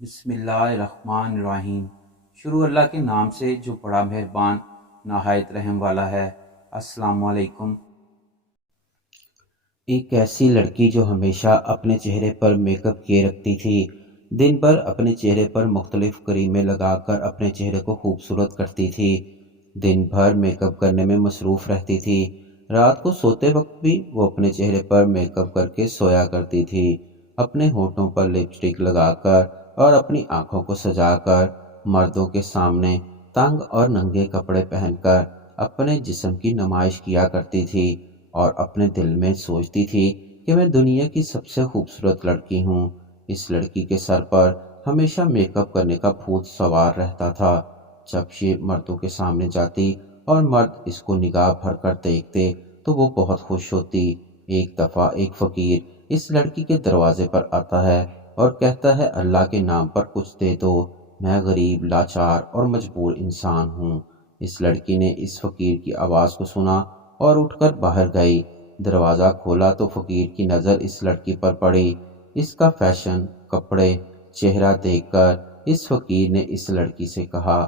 بسم اللہ الرحمن الرحیم۔ شروع اللہ کے نام سے جو بڑا مہربان نہایت رحم والا ہے۔ السلام علیکم۔ ایک ایسی لڑکی جو ہمیشہ اپنے چہرے پر میک اپ کیے رکھتی تھی، دن بھر اپنے چہرے پر مختلف کریمیں لگا کر اپنے چہرے کو خوبصورت کرتی تھی، دن بھر میک اپ کرنے میں مصروف رہتی تھی، رات کو سوتے وقت بھی وہ اپنے چہرے پر میک اپ کر کے سویا کرتی تھی، اپنے ہونٹوں پر لپسٹک لگا کر اور اپنی آنکھوں کو سجا کر مردوں کے سامنے تنگ اور ننگے کپڑے پہن کر اپنے جسم کی نمائش کیا کرتی تھی، اور اپنے دل میں سوچتی تھی کہ میں دنیا کی سب سے خوبصورت لڑکی ہوں۔ اس لڑکی کے سر پر ہمیشہ میک اپ کرنے کا بھوت سوار رہتا تھا۔ جب یہ مردوں کے سامنے جاتی اور مرد اس کو نگاہ بھر کر دیکھتے تو وہ بہت خوش ہوتی۔ ایک دفعہ ایک فقیر اس لڑکی کے دروازے پر آتا ہے اور کہتا ہے، اللہ کے نام پر کچھ دے دو، میں غریب، لاچار اور مجبور انسان ہوں۔ اس لڑکی نے اس فقیر کی آواز کو سنا اور اٹھ کر باہر گئی۔ دروازہ کھولا تو فقیر کی نظر اس لڑکی پر پڑی۔ اس کا فیشن، کپڑے، چہرہ دیکھ کر اس فقیر نے اس لڑکی سے کہا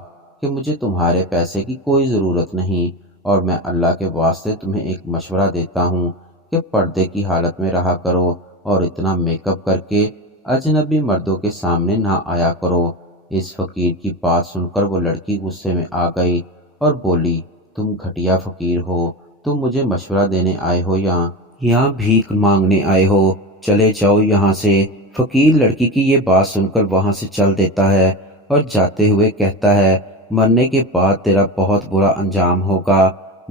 کہ مجھے تمہارے پیسے کی کوئی ضرورت نہیں، اور میں اللہ کے واسطے تمہیں ایک مشورہ دیتا ہوں کہ پردے کی حالت میں رہا کرو اور اتنا میک اپ کر کے اجنبی مردوں کے سامنے نہ آیا کرو۔ اس فقیر کی بات سن کر وہ لڑکی غصے میں آ گئی اور بولی، تم گھٹیا فقیر ہو، تم مجھے مشورہ دینے آئے ہو یا بھیک مانگنے آئے ہو؟ چلے جاؤ یہاں سے۔ فقیر لڑکی کی یہ بات سن کر وہاں سے چل دیتا ہے اور جاتے ہوئے کہتا ہے، مرنے کے بعد تیرا بہت برا انجام ہوگا،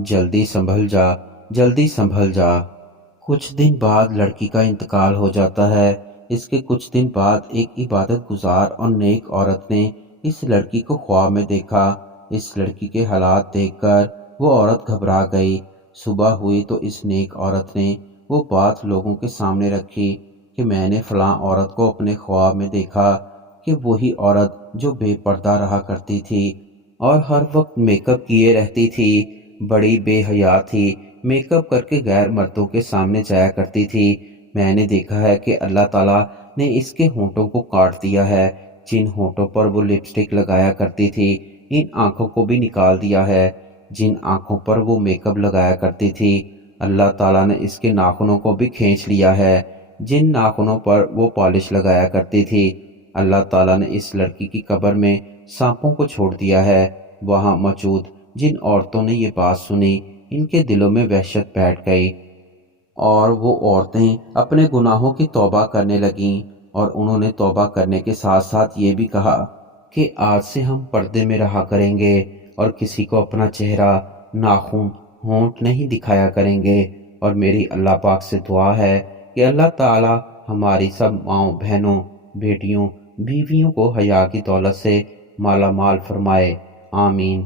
جلدی سنبھل جا، جلدی سنبھل جا۔ کچھ دن بعد لڑکی کا انتقال ہو جاتا ہے۔ اس کے کچھ دن بعد ایک عبادت گزار اور نیک عورت نے اس لڑکی کو خواب میں دیکھا۔ اس لڑکی کے حالات دیکھ کر وہ عورت گھبرا گئی۔ صبح ہوئی تو اس نیک عورت نے وہ بات لوگوں کے سامنے رکھی کہ میں نے فلاں عورت کو اپنے خواب میں دیکھا کہ وہی عورت جو بے پردہ رہا کرتی تھی اور ہر وقت میک اپ کیے رہتی تھی، بڑی بے حیا تھی، میک اپ کر کے غیر مردوں کے سامنے جایا کرتی تھی۔ میں نے دیکھا ہے کہ اللہ تعالیٰ نے اس کے ہونٹوں کو کاٹ دیا ہے، جن ہونٹوں پر وہ لپسٹک لگایا کرتی تھی ان آنکھوں کو بھی نکال دیا ہے، جن آنکھوں پر وہ میک اپ لگایا کرتی تھی اللہ تعالیٰ نے اس کے ناخنوں کو بھی کھینچ لیا ہے، جن ناخنوں پر وہ پالش لگایا کرتی تھی اللہ تعالیٰ نے اس لڑکی کی قبر میں سانپوں کو چھوڑ دیا ہے۔ وہاں موجود جن عورتوں نے یہ بات سنی ان کے دلوں میں وحشت بیٹھ گئی، اور وہ عورتیں اپنے گناہوں کی توبہ کرنے لگیں، اور انہوں نے توبہ کرنے کے ساتھ ساتھ یہ بھی کہا کہ آج سے ہم پردے میں رہا کریں گے اور کسی کو اپنا چہرہ، ناخن، ہونٹ نہیں دکھایا کریں گے۔ اور میری اللہ پاک سے دعا ہے کہ اللہ تعالی ہماری سب ماؤں، بہنوں، بیٹیوں، بیویوں کو حیا کی دولت سے مالا مال فرمائے، آمین۔